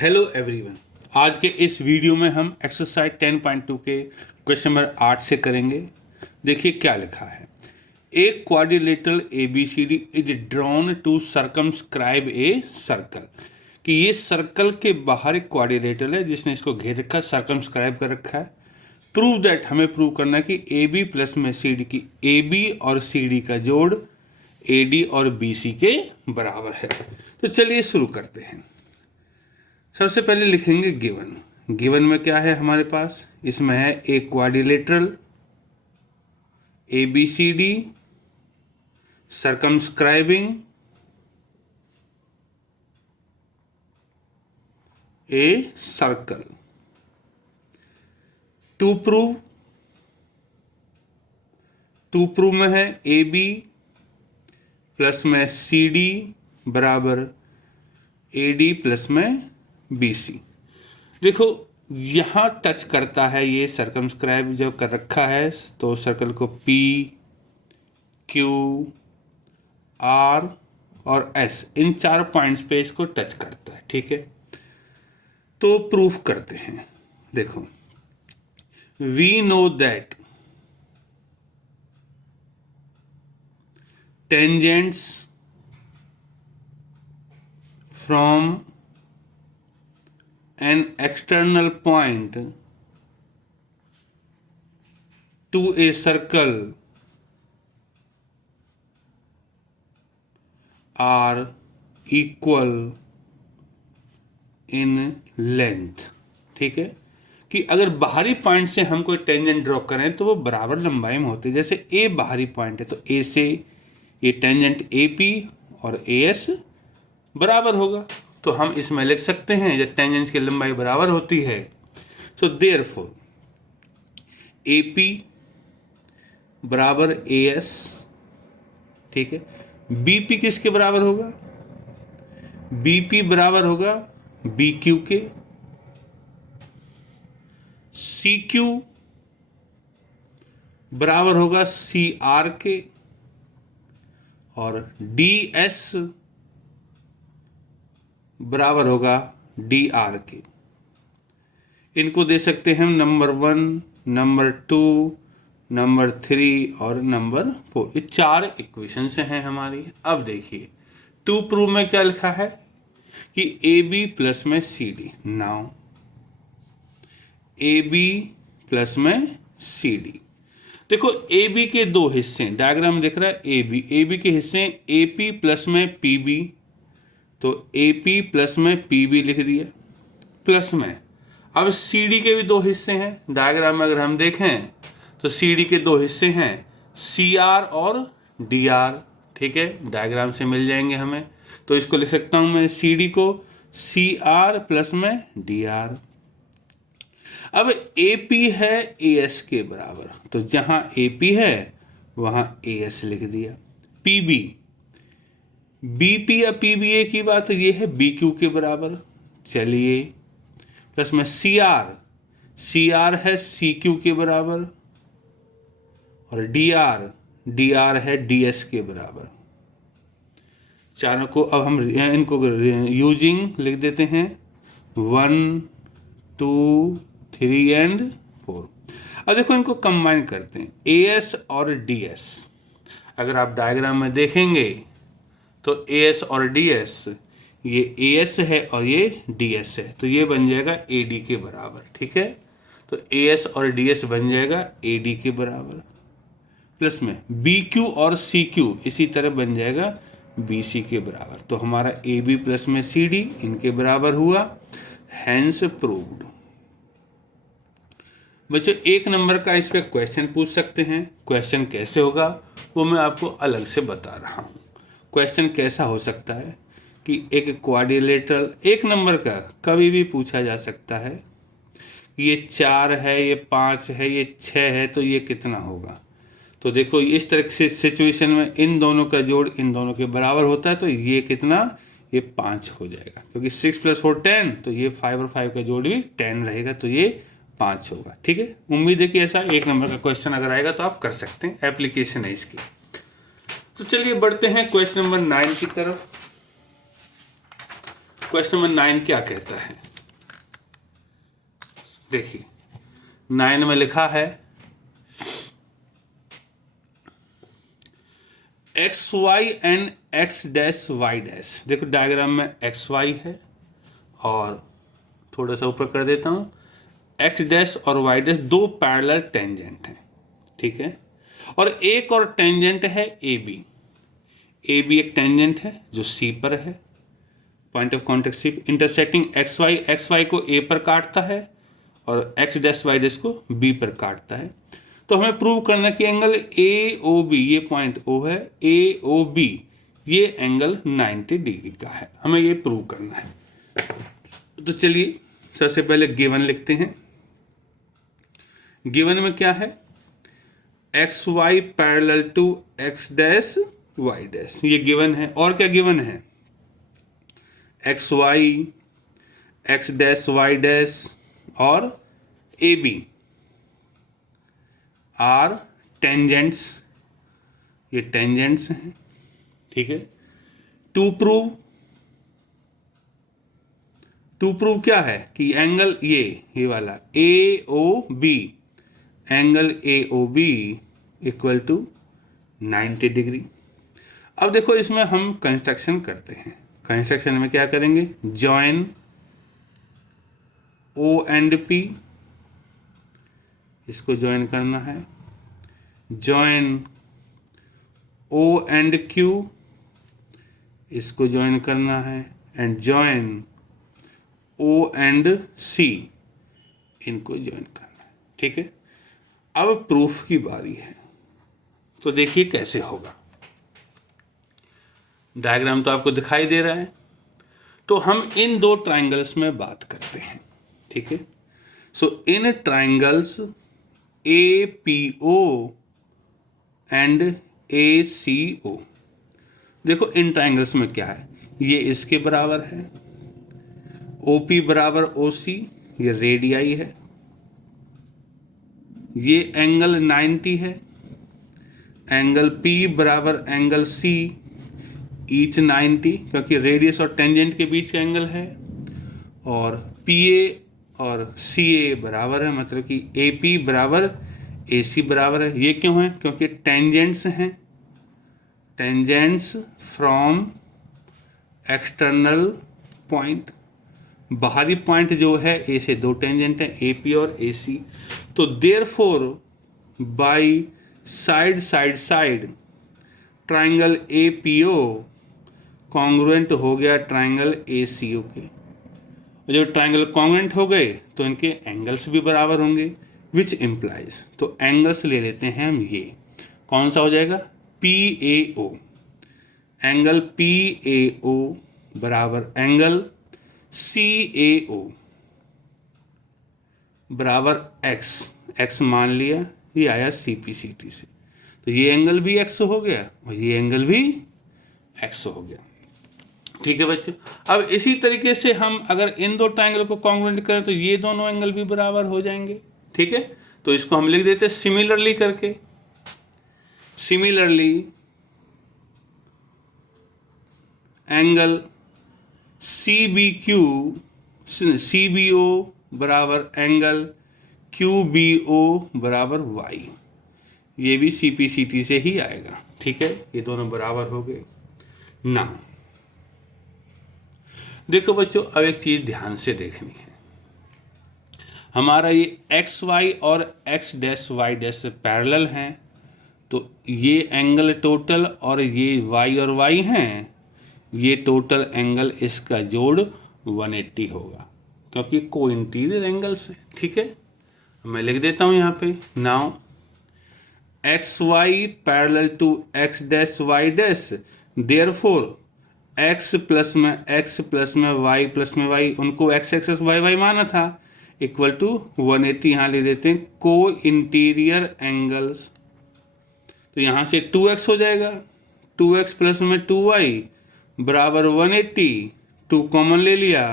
Hello everyone. आज के इस वीडियो में हम एक्सरसाइज 10.2 के क्वेश्चन नंबर 8 से करेंगे। देखिए क्या लिखा है। एक quadrilateral ABCD is drawn to circumscribe a circle. कि ये सर्कल के बाहर एक क्वाड्रिलेटरल है जिसने इसको घेर रखा है, सर्कमस्क्राइब कर रखा है। प्रूव दैट, हमें प्रूव करना है कि AB प्लस में CD की AB और CD का जोड़ AD और BC के बराबर है। तो चलिए शुरू करते हैं। सबसे पहले लिखेंगे गिवन। गिवन में क्या है हमारे पास, इसमें है एक quadrilateral ABCD circumscribing a circle. To prove में है AB प्लस में CD बराबर AD प्लस में BC। देखो यहाँ टच करता है, ये सर्कमस्क्राइब जब कर रखा है तो सर्कल को P, Q, R और S इन चार पॉइंट्स पे इसको टच करता है। ठीक है, तो प्रूफ करते हैं। देखो, we know that tangents from an external point to a circle are equal in length। ठीक है, कि अगर बाहरी पॉइंट से हम कोई टेंजेंट ड्रॉ करें तो वो बराबर लंबाई में होते हैं। जैसे A बाहरी पॉइंट है तो A से ये टेंजेंट AP और AS बराबर होगा, तो हम इसमें लिख सकते हैं जब टेंजेंट्स की लंबाई बराबर होती है। सो देयरफॉर AP बराबर AS। ठीक है, BP किसके बराबर होगा? BP बराबर होगा BQ के। CQ बराबर होगा CR के। और DS बराबर होगा DR के। इनको दे सकते हैं हम नंबर 1, नंबर 2, नंबर 3 और नंबर 4। ये चार इक्वेशंस हैं हमारी। अब देखिए टू प्रूव में क्या लिखा है कि AB प्लस में CD। नाउ AB प्लस में CD, देखो AB के दो हिस्से, डायग्राम दिख रहा है। AB के हिस्से AP प्लस में PB, तो AP प्लस में PB लिख दिया प्लस में। अब CD के भी दो हिस्से हैं, डायग्राम में अगर हम देखें तो CD के दो हिस्से हैं CR और DR। ठीक है, डायग्राम से मिल जाएंगे हमें। तो इसको लिख सकता हूं मैं CD को CR प्लस में DR। अब AP है AS के बराबर, तो जहां AP है वहां AS लिख दिया। PB, BP या PB एक ही बात है, ये है BQ के बराबर। चलिए प्लस में CR है CQ के बराबर। और DR है DS के बराबर। चारों को अब हम इनको यूजिंग लिख देते हैं 1, 2, 3 एंड 4। अब देखो इनको कंबाइन करते हैं AS और DS। अगर आप डायग्राम में देखेंगे तो AS और DS, ये AS है और ये DS है, तो ये बन जाएगा AD के बराबर। ठीक है, तो AS और DS बन जाएगा AD के बराबर। प्लस में BQ और CQ इसी तरह बन जाएगा BC के बराबर। तो हमारा AB प्लस में CD इनके बराबर हुआ, हैंस प्रूव्ड। बच्चों एक नंबर का इस पे क्वेश्चन पूछ सकते हैं। क्वेश्चन कैसे होगा वो मैं आपको अलग से बता रहा हूँ। क्वेश्चन कैसा हो सकता है कि एक क्वाड्रिलेटरल एक नंबर का कभी भी पूछा जा सकता है। ये 4 है, ये 5 है, ये 6 है, तो ये कितना होगा। तो देखो इस तरह से सिचुएशन में इन दोनों का जोड़ इन दोनों के बराबर होता है, तो ये कितना, ये 5 हो जाएगा, क्योंकि 6 + 4 10, तो ये 5 और 5 का जोड़ भी 10 रहेगा, तो ये 5 होगा। ठीक है, उम्मीद है कि ऐसा एक नंबर का क्वेश्चन अगर आएगा तो आप कर सकते हैं, एप्लीकेशन है इसकी। तो चलिए बढ़ते हैं क्वेश्चन नंबर 9 की तरफ। क्वेश्चन नंबर 9 क्या कहता है, देखिए 9 में लिखा है X Y and X dash Y dash. देखो डायग्राम में एक्स वाई है और थोड़ा सा ऊपर कर देता हूँ, एक्स डैश और वाई डैश दो पैरेलल टेंजेंट हैं, ठीक है। और एक और टेंजेंट है ए बी। ए बी एक टेंजेंट है जो सी पर है, point of contact C, intersecting X Y को ए पर काटता है और एक्स डैश वाई डैश को बी पर काटता है। तो हमें प्रूव करना कि एंगल ए ओ बी, ये पॉइंट ओ है, ए ओ बी ये एंगल 90 डिग्री का है, हमें ये प्रूव करना है। तो चलिए सबसे पहले गिवन लिखते हैं। गिवन में क्या है, X Y parallel to X dash Y dash, ये गिवन है। और क्या गिवन है, X Y X dash Y dash और ए बी आर टेंजेंट्स, ये टेंजेंट्स हैं, ठीक है। टू प्रूव क्या है कि एंगल ये वाला A O B, angle A O B equal to 90 degree. अब देखो इसमें हम कंस्ट्रक्शन करते हैं। कंस्ट्रक्शन में क्या करेंगे, जॉइन ओ एंड पी, इसको ज्वाइन करना है, जॉइन ओ एंड क्यू, इसको ज्वाइन करना है, एंड जॉइन ओ एंड सी, इनको ज्वाइन करना है, ठीक है। अब प्रूफ की बारी है, तो देखिए कैसे होगा। डायग्राम तो आपको दिखाई दे रहा है, तो हम इन दो ट्राइंगल्स में बात करते हैं, ठीक है। So in triangles A P O and A C O, देखो इन ट्राइंगल्स में क्या है, ये इसके बराबर है, ओ पी बराबर ओ सी, ये रेडियाई है, ये एंगल 90 है, एंगल पी बराबर एंगल सी ईच 90, क्योंकि रेडियस और टेंजेंट के बीच का एंगल है, और पी ए और सी ए बराबर है, मतलब कि ए पी बराबर ए सी बराबर है। ये क्यों है, क्योंकि टेंजेंट्स हैं, टेंजेंट्स फ्रॉम एक्सटर्नल पॉइंट, बाहरी पॉइंट जो है ए से दो टेंजेंट हैं, ए पी और ए सी। तो therefore by side triangle A P O congruent हो गया ट्राइंगल ए सी ओ के। जब ट्राइंगल कॉन्ग्रुएंट हो गए तो इनके एंगल्स भी बराबर होंगे, विच इम्प्लाइज, तो एंगल्स ले लेते हैं हम, ये कौन सा हो जाएगा, P A O, angle P A O बराबर एंगल सी ए ओ बराबर एक्स मान लिया, ये आया सी पी सी टी से, तो ये एंगल भी एक्स हो गया और ये एंगल भी एक्स हो गया, ठीक है बच्चों। अब इसी तरीके से हम अगर इन दो ट्राइंगल को कॉन्ग्रुएंट करें तो ये दोनों एंगल भी बराबर हो जाएंगे, ठीक है। तो इसको हम लिख देते हैं सिमिलरली करके, similarly angle C B Q C B O बराबर एंगल क्यू बी ओ बराबर वाई, ये भी सी पी सी टी से ही आएगा, ठीक है। ये दोनों बराबर हो गए ना। देखो बच्चों, अब एक चीज ध्यान से देखनी है, हमारा ये एक्स वाई और X dash Y dash parallel हैं, तो ये एंगल टोटल और ये वाई और वाई हैं, ये टोटल एंगल इसका जोड़ 180 होगा, क्योंकि को इंटीरियर एंगल्स है, ठीक है। मैं लिख देता हूँ यहाँ पे, now X Y parallel to X dash Y dash, therefore X plus में वाई प्लस में वाई, उनको एक्स एक्स वाई वाई माना था, इक्वल टू 180 यहाँ ले देते हैं, को इंटीरियर एंगल्स, तो यहाँ से 2x हो जाएगा, 2x प्लस में 2y बराबर 180, 2 कॉमन ले लिया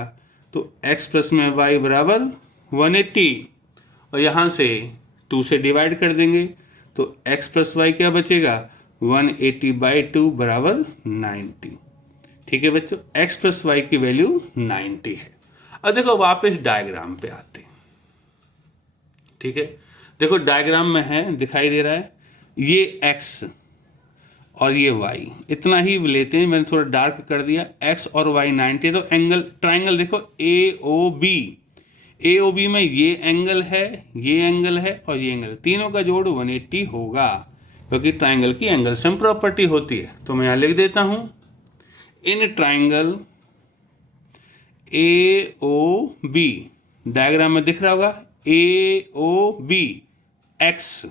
तो x प्लस में y बराबर 180, और यहाँ से 2 से डिवाइड कर देंगे तो x प्लस वाई क्या बचेगा, 180/2 बराबर 90, ठीक है बच्चों। x प्लस वाई की वैल्यू 90 है। अब देखो वापस डायग्राम पे आते हैं, ठीक है। देखो डायग्राम में है, दिखाई दे रहा है, ये x और ये y, इतना ही लेते हैं, मैंने थोड़ा डार्क कर दिया। x और y 90, तो एंगल ट्राइंगल देखो AOB में ये एंगल है, ये एंगल है और ये एंगल, तीनों का जोड़ 180 होगा, क्योंकि ट्राइंगल की एंगल सम प्रॉपर्टी होती है। तो मैं यहाँ लिख देता हूँ, इन ट्राइंगल AOB, डायग्राम में दिख रहा होगा, AOB x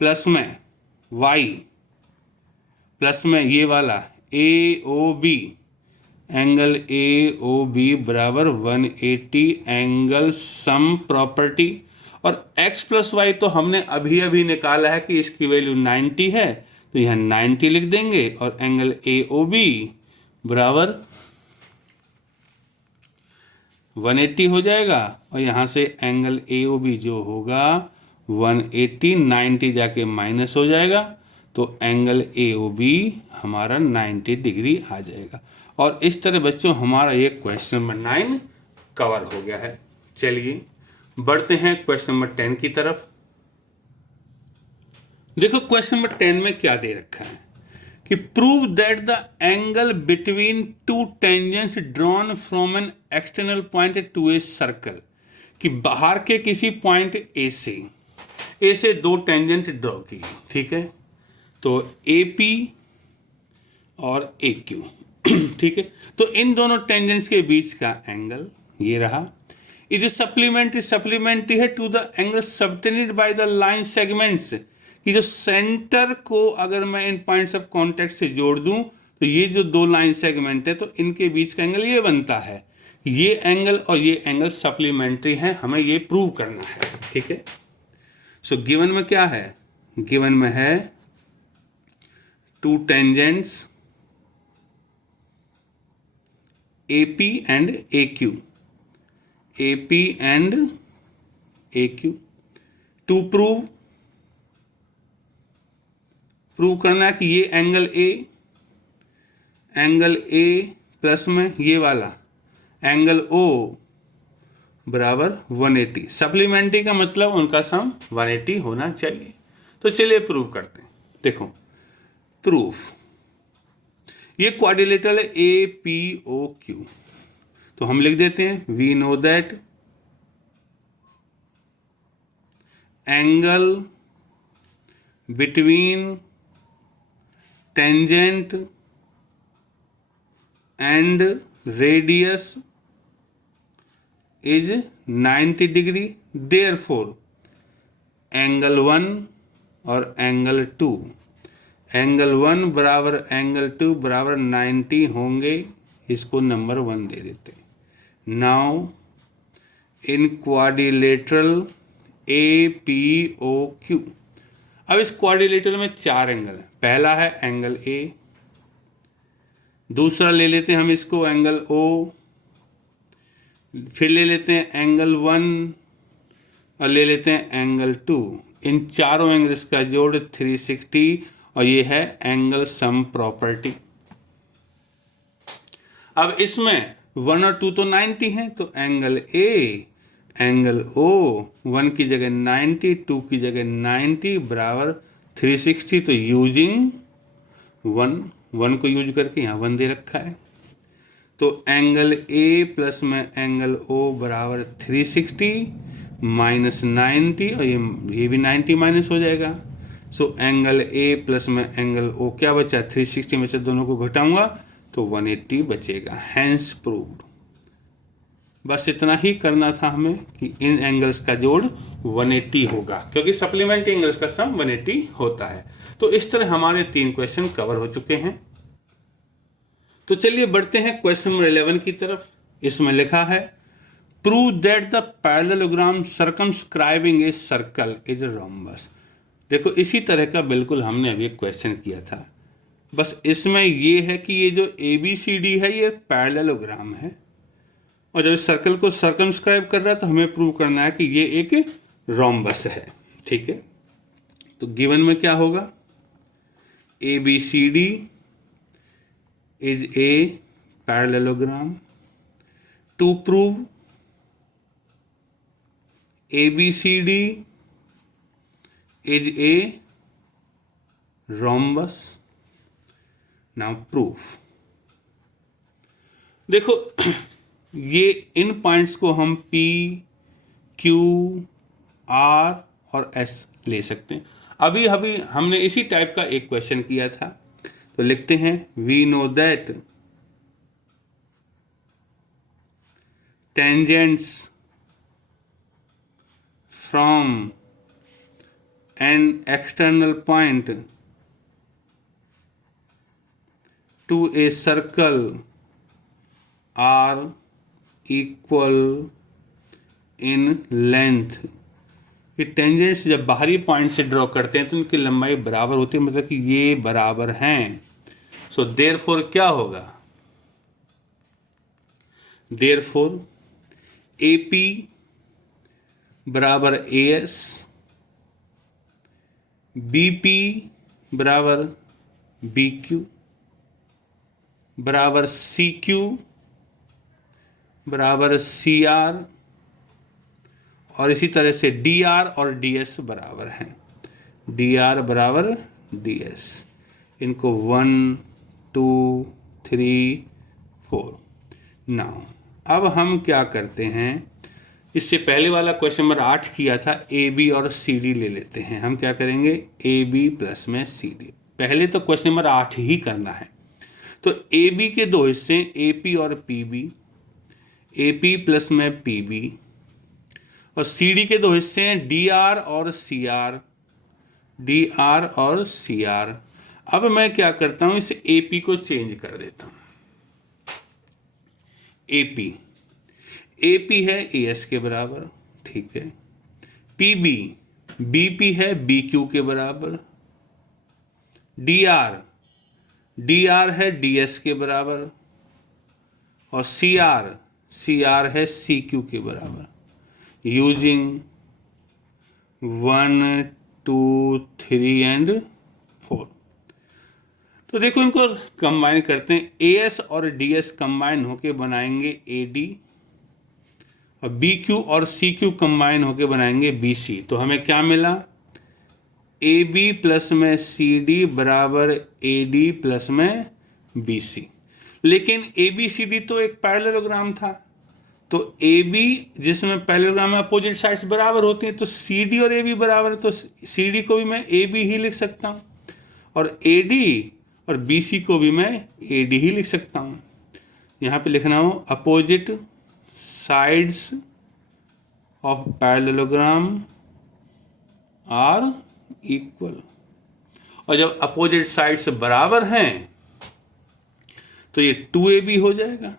प्लस में y प्लस में ये वाला AOB, एंगल AOB बराबर 180 एंगल सम प्रॉपर्टी। और x प्लस वाई तो हमने अभी अभी निकाला है कि इसकी वैल्यू 90 है, तो यहाँ 90 लिख देंगे और एंगल AOB बराबर 180 हो जाएगा, और यहाँ से एंगल AOB जो होगा 180, 90 जाके माइनस हो जाएगा, तो एंगल AOB हमारा 90 डिग्री आ जाएगा। और इस तरह बच्चों हमारा ये क्वेश्चन नंबर 9 कवर हो गया है। चलिए बढ़ते हैं क्वेश्चन नंबर 10 की तरफ। देखो क्वेश्चन नंबर 10 में क्या दे रखा है कि prove that the angle between two tangents drawn from an external point to a circle, कि बाहर के किसी पॉइंट ए से दो टेंजेंट ड्रॉ की, ठीक है, तो AP और AQ, ठीक है। तो इन दोनों टेंजेंट्स के बीच का एंगल ये रहा, इट इज सप्लीमेंट्री है to the angle subtended by the line segments, कि जो सेंटर को अगर मैं इन पॉइंट्स ऑफ कांटेक्ट से जोड़ दूं तो ये जो दो लाइन सेगमेंट है तो इनके बीच का एंगल ये बनता है। ये एंगल और ये एंगल सप्लीमेंट्री है, हमें ये प्रूव करना है, ठीक है। सो गिवन में क्या है, गिवन में है two tangents AP and AQ, AP and AQ, to prove करना है कि ये एंगल A प्लस में ये वाला एंगल O बराबर 180। सप्लीमेंट्री का मतलब उनका सम 180 होना चाहिए। तो चलिए प्रूव करते हैं। देखो प्रूफ, ये क्वाड्रिलेटरल है APOQ, तो हम लिख देते हैं we know that angle between tangent and radius is 90 degree, therefore angle 1 और एंगल 2, एंगल 1 बराबर एंगल 2 बराबर 90 होंगे, इसको नंबर 1 दे देते हैं। नाउ इन क्वाड्रिलेटरल APOQ, अब इस क्वाड्रिलेटरल में 4 एंगल है। पहला है एंगल A, दूसरा ले लेते हैं हम इसको एंगल O, फिर ले लेते हैं एंगल 1 और ले लेते हैं एंगल 2। इन चारों एंगल्स का जोड़ 360 और ये है एंगल सम प्रॉपर्टी। अब इसमें 1 और 2 तो 90 हैं, तो एंगल A एंगल O 1 की जगह 90, 2 की जगह 90 बराबर 360, तो यूजिंग 1 को यूज करके यहाँ 1 दे रखा है, तो एंगल A प्लस में एंगल O बराबर 360 माइनस 90, और ये भी 90 माइनस हो जाएगा। सो एंगल A प्लस में एंगल O क्या बचा, 360 में से दोनों को घटाऊंगा तो 180 बचेगा। Hence proved. बस इतना ही करना था हमें कि इन एंगल्स का जोड़ 180 होगा, क्योंकि सप्लीमेंट्री एंगल्स का सम 180 होता है। तो इस तरह हमारे 3 क्वेश्चन कवर हो चुके हैं। तो चलिए बढ़ते हैं क्वेश्चन नंबर 11 की तरफ। इसमें लिखा है prove that the parallelogram circumscribing a circle is rhombus. देखो इसी तरह का बिल्कुल हमने अभी एक क्वेश्चन किया था, बस इसमें ये है कि ये जो ABCD है ये पैरेललोग्राम है, और जब इस सर्कल को सर्कमस्क्राइब कर रहा है तो हमें प्रूव करना है कि ये एक रोम्बस है, ठीक है। तो गिवन में क्या होगा, ABCD is a parallelogram. To prove ABCD is a rhombus. Now proof. देखो ये इन पॉइंट्स को हम P, Q, R और S ले सकते हैं। अभी अभी हमने इसी टाइप का एक क्वेश्चन किया था, तो लिखते हैं we know that tangents from an external point to a circle are equal in length। ये टेंजेंट्स जब बाहरी पॉइंट से ड्रॉ करते हैं तो उनकी लंबाई बराबर होती है, मतलब कि ये बराबर हैं। सो देयरफॉर क्या होगा, देयरफॉर AP बराबर AS, BP बराबर BQ बराबर CQ बराबर CR, और इसी तरह से DR और DS बराबर हैं, DR बराबर DS। इनको 1 2 3 4। नाउ अब हम क्या करते हैं, इससे पहले वाला क्वेश्चन नंबर 8 किया था, AB और CD ले लेते हैं। हम क्या करेंगे, AB प्लस में CD। पहले तो क्वेश्चन नंबर 8 ही करना है। तो AB के दो हिस्से AP और PB, AP प्लस में PB, और CD के दो हिस्से हैं DR और CR, DR और CR। अब मैं क्या करता हूं, इस AP को चेंज कर देता हूं। AP है AS के बराबर, ठीक है। PB BP है BQ के बराबर। DR है DS के बराबर, और CR है CQ के बराबर। Using 1 2 3 and 4। तो देखो इनको कंबाइन करते हैं, AS और DS कंबाइन होके बनाएंगे AD, और BQ और CQ कंबाइन होके बनाएंगे BC। तो हमें क्या मिला, AB प्लस में CD बराबर AD प्लस में BC। लेकिन ABCD तो एक पैरेललोग्राम था, तो AB जिसमें पैरेललोग्राम में अपोजिट साइड्स बराबर होती हैं, तो CD और AB बराबर है, तो CD को भी मैं AB ही लिख सकता हूँ, और AD और BC को भी मैं AD ही लिख सकता हूँ। यहाँ पे लिखना हो opposite sides of parallelogram are equal। और जब अपोजिट साइड्स बराबर हैं तो ये 2AB हो जाएगा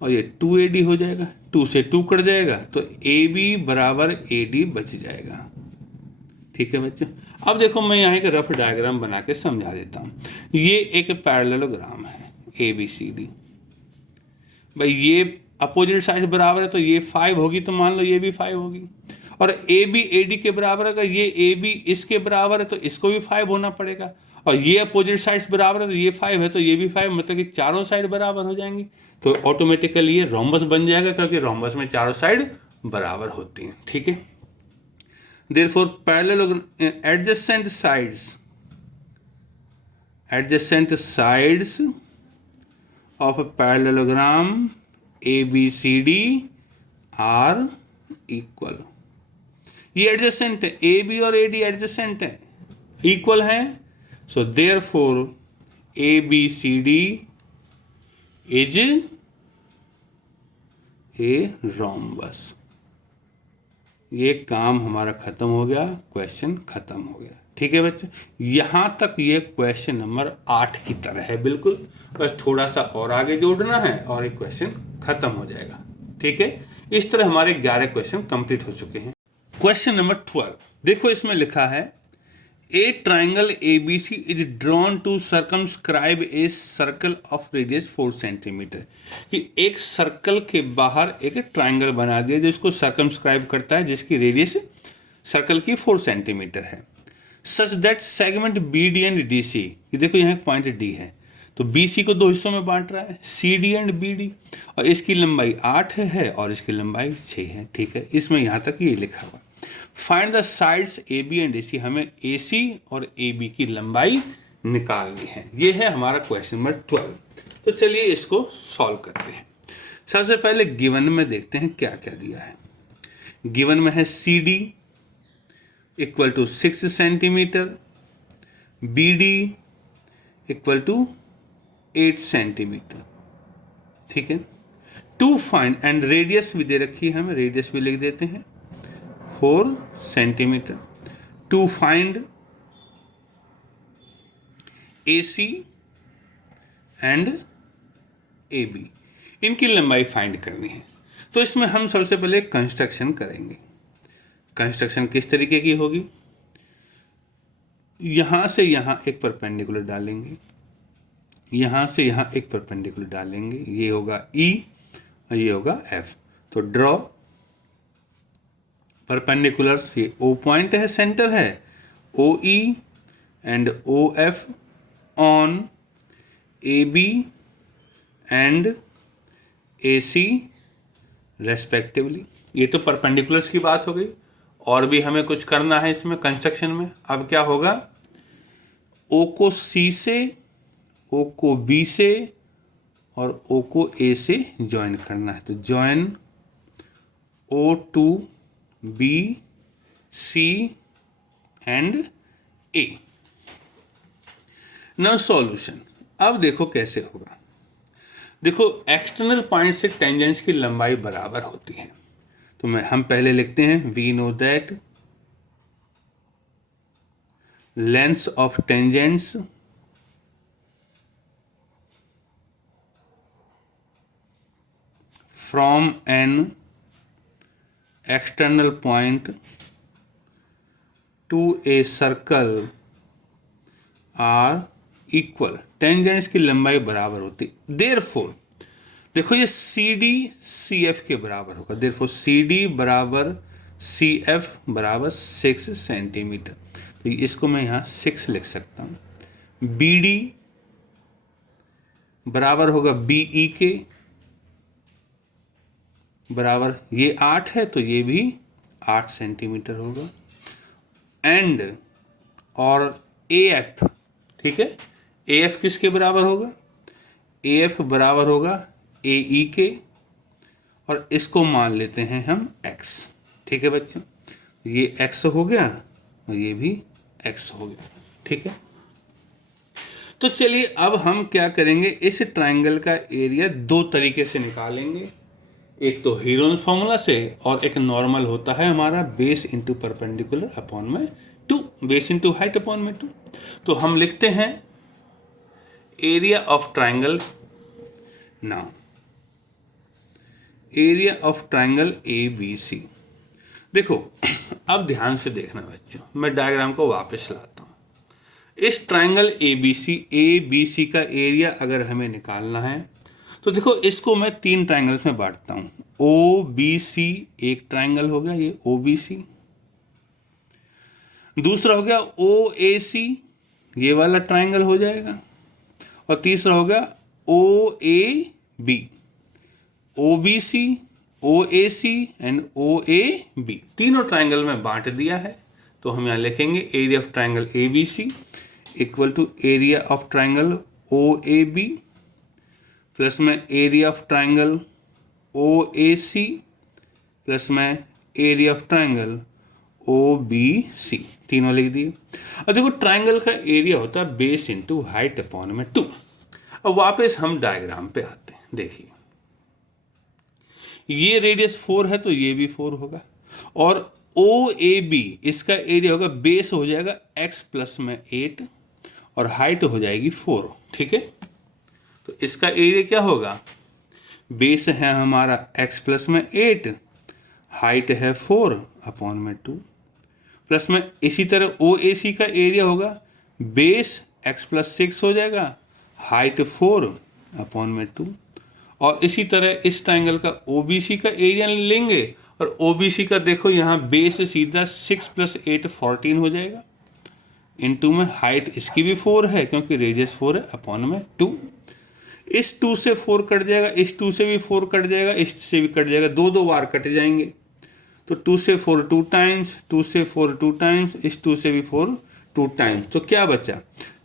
और ये 2AD हो जाएगा, 2 से 2 कट जाएगा, तो AB बराबर AD बच जाएगा। ठीक है बच्चों, अब देखो मैं यहाँ एक रफ डायग्राम बना के समझा देता हूँ। ये एक पैरेललोग्राम है ABCD। भाई ये अपोजिट साइड बराबर है, तो ये 5 होगी, तो मान लो ये भी 5 होगी, और AB AD के बराबर है, अगर ये AB इसके बराबर है तो इसको भी 5 होना पड़ेगा, और ये अपोजिट साइड्स बराबर है तो ये 5 है तो ये भी 5, मतलब कि चारों साइड बराबर हो जाएंगी, तो ऑटोमेटिकली ये रोम्बस बन जाएगा, क्योंकि रोम्बस में चारों साइड बराबर होती हैं। ठीक है, therefore parallel adjacent sides of parallelogram ABCD are equal. ये एडजेसेंट है, AB और AD एडजेसेंट है, इक्वल है, so therefore ABCD is a rhombus. ये काम हमारा खत्म हो गया, क्वेश्चन खत्म हो गया। ठीक है बच्चे, यहाँ तक ये क्वेश्चन नंबर 8 की तरह है बिल्कुल, बस थोड़ा सा और आगे जोड़ना है और एक क्वेश्चन खत्म हो जाएगा। ठीक है, इस तरह हमारे 11 क्वेश्चन कंप्लीट हो चुके हैं। क्वेश्चन नंबर 12 देखो, इसमें लिखा है a triangle ABC is drawn to circumscribe a circle of radius 4 centimetre. कि एक सर्कल के बाहर एक ट्राइंगल बना दिया जिसको सर्कमस्क्राइब करता है, जिसकी रेडियस सर्कल की 4 सेंटीमीटर है, such that segment BD and DC, ये देखो यहाँ एक पॉइंट D है, तो BC को 2 हिस्सों में बांट रहा है, CD एंड BD, और इसकी लंबाई 8 है और इसकी लंबाई 6 है। ठीक है, इसमें यहाँ तक ये लिखा हुआ। Find the sides AB and AC, हमें AC और AB की लंबाई निकालनी है। ये है हमारा क्वेश्चन नंबर 12। तो चलिए इसको सॉल्व करते हैं। सबसे पहले गिवन में देखते हैं क्या क्या दिया है। गिवन में है CD equal to 6 centimetre, BD equal to 8 centimetre. ठीक है, टू फाइंड, एंड रेडियस भी दे रखी है हमें, रेडियस भी लिख देते हैं 4 centimetre. To find AC and AB, इनकी लंबाई फाइंड करनी है। तो इसमें हम सबसे पहले कंस्ट्रक्शन करेंगे। कंस्ट्रक्शन किस तरीके की होगी, यहाँ से यहाँ एक परपेंडिकुलर डालेंगे, यहाँ से यहाँ एक परपेंडिकुलर डालेंगे, ये होगा E और ये होगा F। तो ड्रॉ परपेंडिकुलर्स, ये O पॉइंट है, सेंटर है, OE and OF on AB and AC respectively. ये तो परपेंडिकुलर्स की बात हो गई, और भी हमें कुछ करना है इसमें कंस्ट्रक्शन में। अब क्या होगा, O को C से, O को B से और O को A से ज्वाइन करना है। तो join O to B C and A। Now solution. अब देखो कैसे होगा। देखो एक्सटर्नल पॉइंट से टेंजेंट्स की लंबाई बराबर होती है। तो हम पहले लिखते हैं, we know that length of tangents from an external point to a circle are equal. Tangents की लंबाई बराबर होती, देयरफॉर देखो ये CD CF के बराबर होगा। देयरफॉर CD बराबर CF बराबर 6 सेंटीमीटर। तो इसको मैं यहाँ 6 लिख सकता हूँ। BD बराबर होगा BE के बराबर, ये 8 है तो ये भी 8 सेंटीमीटर होगा। एंड और AF, ठीक है, AF किसके बराबर होगा, AF बराबर होगा AE के, और इसको मान लेते हैं हम X। ठीक है बच्चों, ये X हो गया और ये भी X हो गया। ठीक है, तो चलिए अब हम क्या करेंगे, इस ट्रायंगल का एरिया 2 तरीके से निकालेंगे। एक तो हीरोन फॉर्मूला से, और एक नॉर्मल होता है हमारा बेस इंटू परपेंडिकुलर अपॉन में 2, बेस इंटू हाइट अपॉन में 2। तो हम लिखते हैं area of triangle. Now area of triangle ABC। देखो अब ध्यान से देखना बच्चों, मैं डायग्राम को वापस लाता हूँ। इस ट्रायंगल ABC का एरिया अगर हमें निकालना है तो देखो इसको मैं 3 ट्रायंगल्स में बांटता हूँ। OBC एक ट्रायंगल हो गया, ये OBC। दूसरा हो गया OAC, ये वाला ट्रायंगल हो जाएगा। और तीसरा हो गया OAB, OBC, OAC and OAB। तीनों ट्रायंगल में बांट दिया है। तो हम यहाँ लिखेंगे area of triangle ABC equal to area of triangle OAB plus में area of triangle OAC plus में एरिया ऑफ ट्रायंगल OBC। तीनों लिख दिए। अब देखो ट्रायंगल का एरिया होता है बेस इंटू हाइट अपॉन में 2। अब वापस हम डायग्राम पे आते हैं। देखिए ये रेडियस 4 है तो ये भी 4 होगा, और OAB इसका एरिया होगा, बेस हो जाएगा x प्लस में 8 और हाइट हो जाएगी 4। ठीक है, तो इसका एरिया क्या होगा, बेस है हमारा x प्लस में 8, हाइट है 4 अपॉन में 2, प्लस में इसी तरह OAC का एरिया होगा, बेस x प्लस 6 हो जाएगा, हाइट 4 अपॉन में 2। और इसी तरह इस ट्रायंगल का OBC का एरिया लेंगे, और OBC का देखो यहाँ बेस सीधा 6 प्लस 8 14 हो जाएगा। इंटू में हाइट इसकी भी 4 है क्योंकि रेडियस 4 है, अपॉन में 2। इस 2 से 4 कट जाएगा, इस 2 से भी 4 कट जाएगा, इससे भी कट जाएगा, 2 बार कट जाएंगे। तो 2 से 4 2 टाइम्स, 2 से 4 2 टाइम्स, इस 2 से भी 4 2 टाइम्स। तो क्या बचा,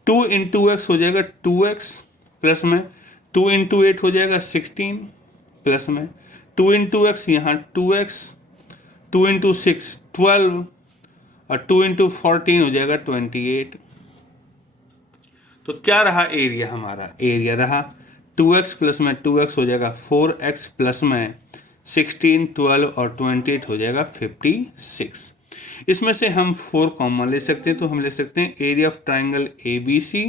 2 इंटू एक्स हो जाएगा 2x, प्लस में 2 इंटू 8 हो जाएगा 16, प्लस में 2 इंटू एक्स यहाँ 2x, 2 इंटू 6 12, और 2 इंटू 14 हो जाएगा 28। तो क्या रहा एरिया हमारा, एरिया रहा 2x प्लस में 2x हो जाएगा 4x, प्लस में 16 12 और 28 हो जाएगा 56। इसमें से हम 4 कॉमन ले सकते हैं, तो हम ले सकते हैं area of triangle ABC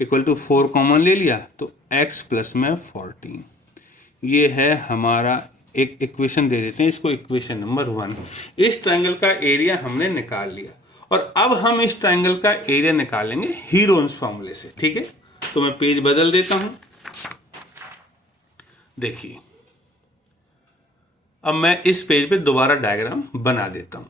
equal to 4 common ले लिया तो x प्लस में 14। ये है हमारा एक इक्वेशन दे देते हैं, इसको इक्वेशन नंबर 1। इस ट्राइंगल का एरिया हमने निकाल लिया और अब हम इस ट्राइंगल का एरिया निकालेंगे हीरोन्स फॉर्मूले से। ठीक है, तो मैं पेज बदल देता हूं। देखिए अब मैं इस पेज पे दोबारा डायग्राम बना देता हूं।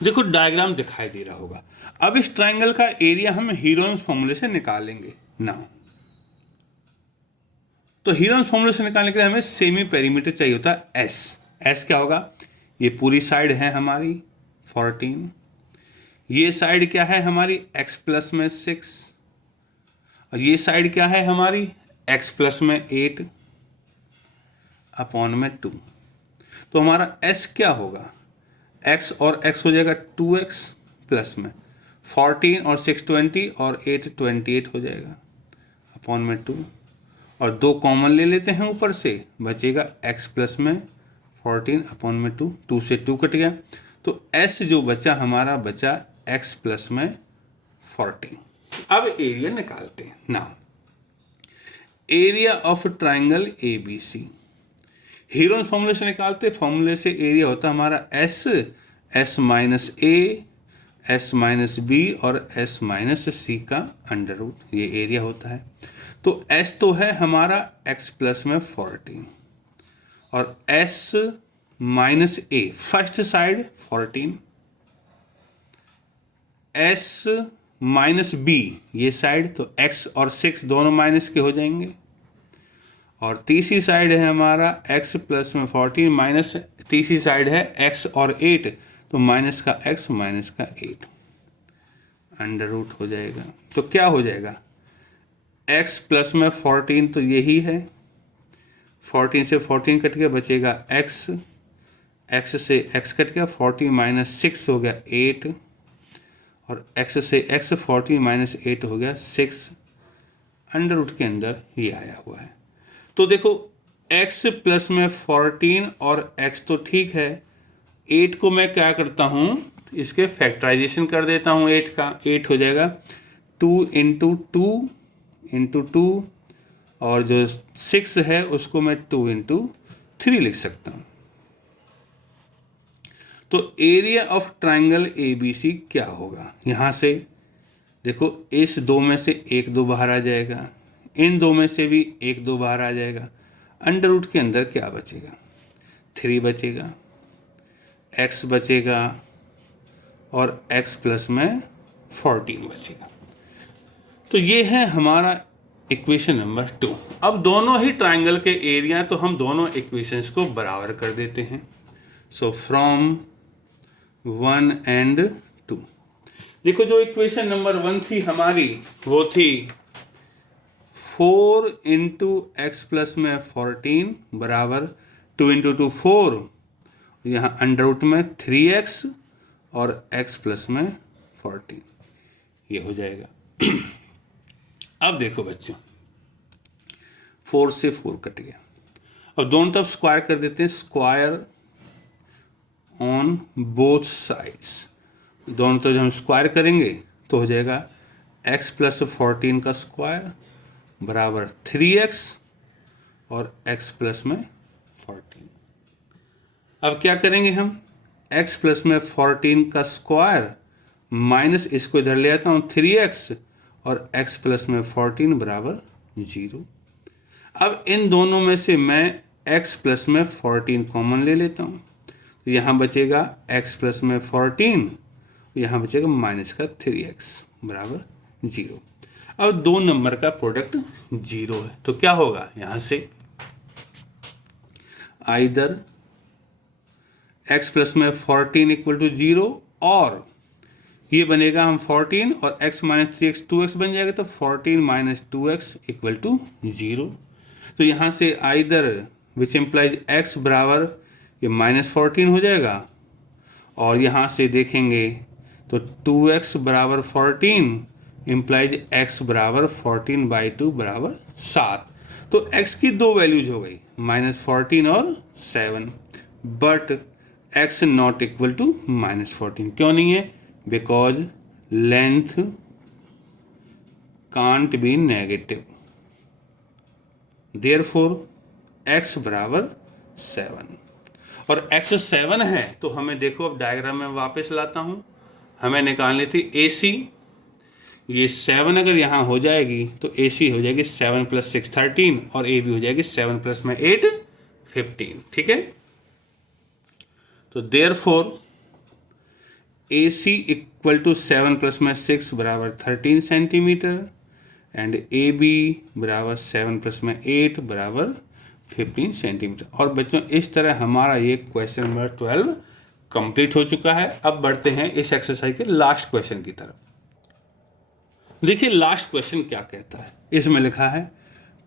देखो डायग्राम दिखाई दे रहा होगा। अब इस ट्राइंगल का एरिया हम हीरोन्स फॉर्मूले से निकालेंगे ना। तो हीरोन्स फॉर्मूले से निकालने के लिए हमें सेमी पेरीमीटर चाहिए होता है एस। एस क्या होगा, ये पूरी साइड है हमारी 14, ये साइड क्या है हमारी x प्लस में 6, और ये साइड क्या है हमारी x प्लस में 8 अपॉन में 2। तो हमारा s क्या होगा, x और x हो जाएगा 2x, प्लस में 14 और 6 20 और 8 28 हो जाएगा अपॉन में 2, और 2 कॉमन ले लेते हैं ऊपर से, बचेगा x प्लस में 14 अपॉन में 2, 2 से 2 कट गया, तो s जो बचा हमारा बचा x प्लस में 14। अब एरिया निकालते हैं ना। Area of triangle ABC Heron's फॉर्मूले से निकालते, फॉर्मूले से एरिया होता हमारा s minus a, s minus b और s माइनस c का अंडर रूट, ये एरिया होता है। तो s तो है हमारा x प्लस में 14 और s minus a first side 14, s minus b ये साइड, तो x और 6 दोनों माइनस के हो जाएंगे, और तीसरी साइड है हमारा x प्लस में 14 माइनस तीसरी साइड है x और 8, तो माइनस का x माइनस का 8 अंडर रूट हो जाएगा। तो क्या हो जाएगा, x प्लस में 14 तो यही है, 14 से 14 कट गया, बचेगा x, x से x कट गया, 14 माइनस 6 हो गया 8, और x से x 14 माइनस 8 हो गया 6, अंडर रूट के अंदर ये आया हुआ है। तो देखो x प्लस में 14 और x तो ठीक है, 8 को मैं क्या करता हूँ, इसके फैक्टराइजेशन कर देता हूँ 8 का, 8 हो जाएगा 2 इंटू 2 इंटू 2, और जो 6 है उसको मैं 2 इंटू 3 लिख सकता हूँ। तो एरिया ऑफ ट्राइंगल ABC क्या होगा, यहाँ से देखो इस 2 में से 1 2 बाहर आ जाएगा, इन 2 में से भी 1 2 बाहर आ जाएगा, अंडर रूट के अंदर क्या बचेगा, 3 बचेगा, x बचेगा और x प्लस में 14 बचेगा। तो ये है हमारा इक्वेशन नंबर 2। अब दोनों ही ट्राइंगल के एरिया, तो हम दोनों इक्वेशंस को बराबर कर देते हैं। सो फ्रॉम 1 एंड 2, देखो जो इक्वेशन नंबर 1 थी हमारी वो थी 4 इंटू एक्स प्लस में 14 बराबर 2 इंटू 2 4, यहाँ अंडर रूट में 3x और x प्लस में 14, ये हो जाएगा। अब देखो बच्चों 4 से 4 कट गया, अब दोनों तरफ स्क्वायर कर देते हैं, स्क्वायर ऑन बोथ साइड्स, दोनों तरफ जब हम स्क्वायर करेंगे तो हो जाएगा x प्लस 14 का स्क्वायर बराबर 3x और x प्लस में 14। अब क्या करेंगे हम, x प्लस में 14 का स्क्वायर माइनस इसको इधर ले आता हूँ 3x और x प्लस में 14 बराबर 0। अब इन दोनों में से मैं x प्लस में 14 कॉमन ले लेता हूँ, तो यहाँ बचेगा x प्लस में 14 यहाँ बचेगा माइनस का 3x बराबर 0। अब 2 नंबर का प्रोडक्ट 0 है तो क्या होगा, यहाँ से आइदर x प्लस में 14 इक्वल टू 0 और ये बनेगा हम 14 और x माइनस 3x 2x बन जाएगा तो 14 माइनस 2x इक्वल टू 0। तो यहाँ से आइदर विच इम्प्लाइज x बराबर ये -14 हो जाएगा और यहाँ से देखेंगे तो 2x बराबर 14 इम्प्लाइज x बराबर 14/2 बराबर 7। तो x की 2 वैल्यूज हो गई -14 और 7, but x not equal to -14 क्यों नहीं है, because length can't be negative, therefore x बराबर 7 और x 7 है। तो हमें देखो अब डायग्राम में वापस लाता हूं, हमें निकालनी थी AC, ये 7 अगर यहाँ हो जाएगी तो AC हो जाएगी 7 + 6 13 और AB हो जाएगी 7 + 8 15, ठीक है। तो देयरफॉर AC इक्वल टू 7 + 6 बराबर 13 सेंटीमीटर एंड AB बराबर 7 + 8 बराबर 15 सेंटीमीटर। और बच्चों इस तरह हमारा ये क्वेश्चन नंबर 12 कंप्लीट हो चुका है। अब बढ़ते हैं इस एक्सरसाइज के लास्ट क्वेश्चन की तरफ। देखिए लास्ट क्वेश्चन क्या कहता है, इसमें लिखा है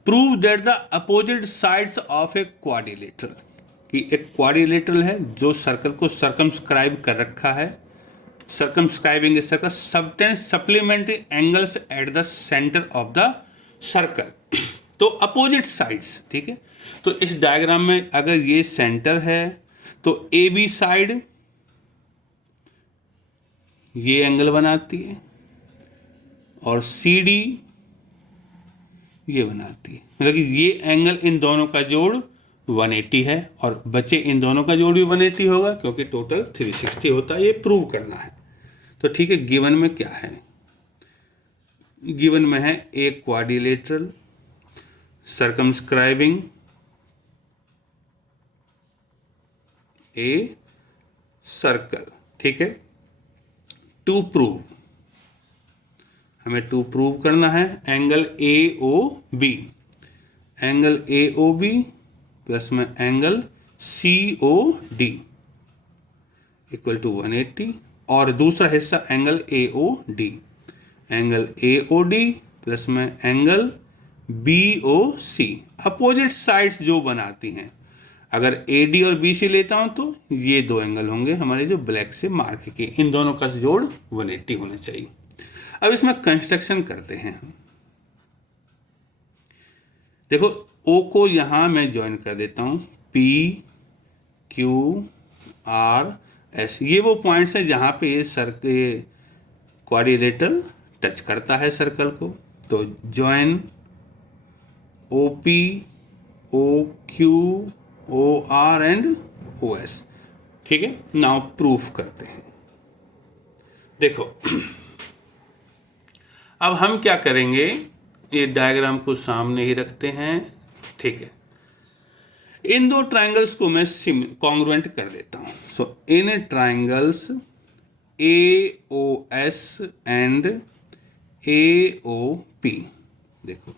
prove that the opposite sides of a quadrilateral, कि एक क्वाड्रिलेटरल है जो सर्कल को सर्कमस्क्राइब कर रखा है, circumscribing circle subtend supplementary angles at the centre of the circle. तो अपोजिट साइड्स, ठीक है। तो इस डायग्राम में अगर ये सेंटर है तो ए बी साइड ये एंगल बनाती है और सी डी ये बनाती है, मतलब कि ये एंगल इन दोनों का जोड़ 180 है और बचे इन दोनों का जोड़ भी 180 होगा क्योंकि टोटल 360 होता है। ये प्रूव करना है। तो ठीक है, गिवन में क्या है, गिवन में है a quadrilateral circumscribing a circle, ठीक है। टू प्रूव, हमें टू प्रूव करना है angle AOB, angle AOB plus में एंगल COD इक्वल टू 180 और दूसरा हिस्सा angle AOD, angle AOD plus में एंगल BOC। अपोजिट साइड्स जो बनाती हैं, अगर AD और BC लेता हूं तो ये 2 एंगल होंगे हमारे जो ब्लैक से मार्क किए, इन दोनों का जोड़ 180 होना चाहिए। अब इसमें कंस्ट्रक्शन करते हैं हम। देखो O को यहां मैं ज्वाइन कर देता हूं, P Q R S, ये वो पॉइंट्स हैं जहां पे ये क्वाड्रिलेटरल टच करता है सर्कल को। तो join OP OQ OR and OS, ठीक है। नाउ प्रूफ करते हैं। देखो अब हम क्या करेंगे, ये डायग्राम को सामने ही रखते हैं, ठीक है। इन 2 ट्राइंगल्स को मैं कॉन्ग्रुएंट कर देता हूं। सो in triangles AOS and AOP, देखो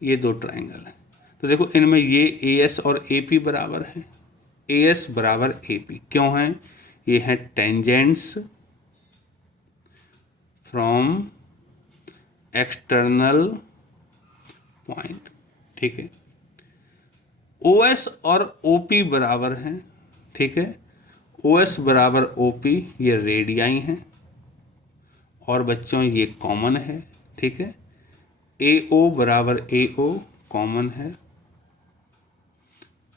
ये 2 ट्राइंगल हैं। तो देखो इनमें ये AS और AP बराबर है, AS बराबर AP क्यों है, ये है टेंजेंट्स फ्रॉम एक्सटर्नल पॉइंट, ठीक है। OS और OP बराबर हैं, ठीक है। OS बराबर OP ये रेडियाई हैं और बच्चों ये कॉमन है, ठीक है। AO बराबर AO कॉमन है,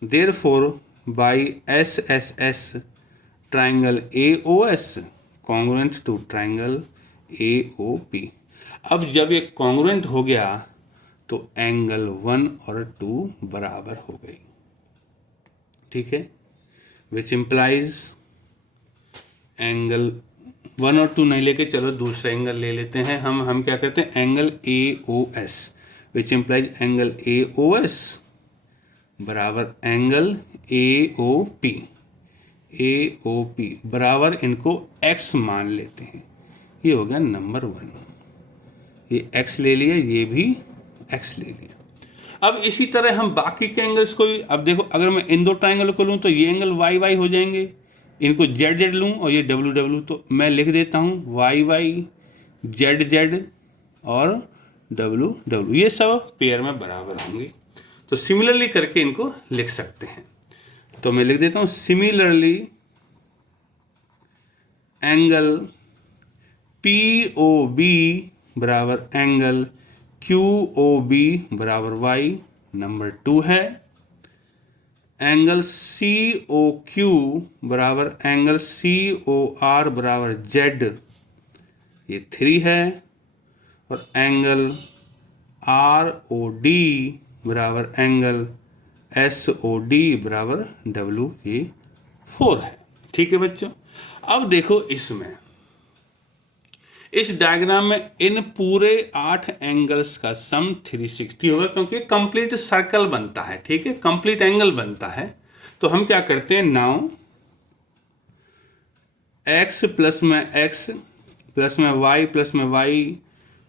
therefore by SSS triangle AOS congruent to triangle AOP। अब जब ये कॉन्ग्रुएंट हो गया तो एंगल 1 और 2 बराबर हो गई, ठीक है। विच इम्प्लाइज एंगल 1 और 2 नहीं लेके चलो दूसरा एंगल ले लेते हैं हम क्या करते हैं angle AOS, which implies angle AOS बराबर एंगल AOP, AOP बराबर इनको x मान लेते हैं। ये हो गया नंबर 1, ये x ले लिया, ये भी x ले लिया। अब इसी तरह हम बाकी के एंगल्स को भी, अब देखो अगर मैं इन दो ट्राइंगल को लूँ तो ये एंगल वाई वाई हो जाएंगे, इनको जेड जेड लूँ और ये डब्ल्यू डब्ल्यू, तो मैं लिख देता हूँ वाई वाई जेड जेड और डब्ल्यू डब्ल्यू, ये सब पेयर में बराबर होंगे। तो सिमिलरली करके इनको लिख सकते हैं। तो मैं लिख देता हूँ सिमिलरली एंगल POB बराबर एंगल QOB बराबर y, नंबर 2 है। एंगल COQ बराबर एंगल COR बराबर z, ये 3 है। और एंगल ROD बराबर एंगल SOD बराबर W, ये 4 है। ठीक है बच्चों, अब देखो इसमें इस डायग्राम में इन पूरे 8 एंगल्स का सम 360 होगा, क्योंकि कंप्लीट सर्कल बनता है। ठीक है, कंप्लीट एंगल बनता है। तो हम क्या करते हैं, नाउ x प्लस में x प्लस में y प्लस में y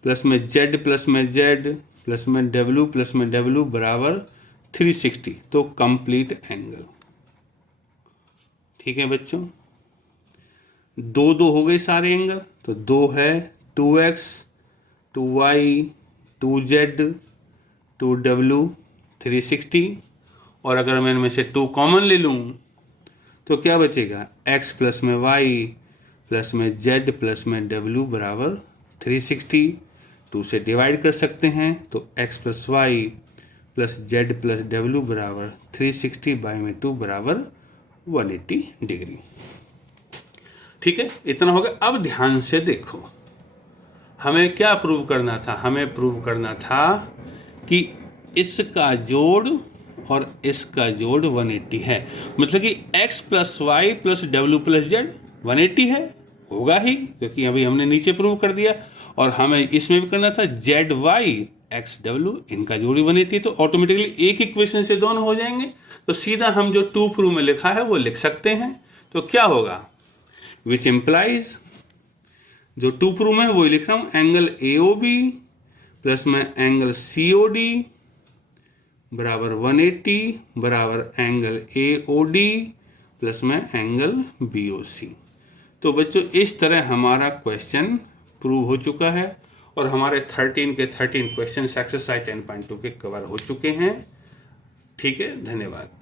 प्लस में z प्लस में z प्लस में w बराबर 360, तो कंप्लीट एंगल। ठीक है बच्चों, 2 हो गए सारे एंगल, तो 2 है 2x 2y 2z 2w 360, और अगर मैं इनमें से 2 कॉमन ले लूँ तो क्या बचेगा, x प्लस में y प्लस में z प्लस में w बराबर 360। 2 से डिवाइड कर सकते हैं, तो x plus y plus z plus w बराबर 360/2 बराबर 180 डिग्री। ठीक है, इतना हो गया। अब ध्यान से देखो, हमें क्या प्रूव करना था, हमें प्रूव करना था कि इसका जोड़ और इसका जोड़ 180 है। मतलब कि x plus Y plus W plus Z 180 है, होगा ही, क्योंकि अभी हमने नीचे प्रूव कर दिया। और हमें इसमें भी करना था जेड वाई एक्स डब्ल्यू, इनका जोड़ 180, तो ऑटोमेटिकली एक इक्वेशन से दोनों हो जाएंगे। तो सीधा हम जो 2 प्रूव में लिखा है वो लिख सकते हैं। तो क्या होगा, विच इम्प्लाइज, जो 2 प्रूव में है वही लिख रहा हूँ, एंगल AOB प्लस में एंगल COD बराबर 180 बराबर एंगल AOD प्लस में एंगल BOC। तो बच्चों इस तरह हमारा क्वेश्चन प्रूव हो चुका है और हमारे 13 के 13 क्वेश्चन एक्सरसाइज 10.2 के कवर हो चुके हैं। ठीक है, धन्यवाद।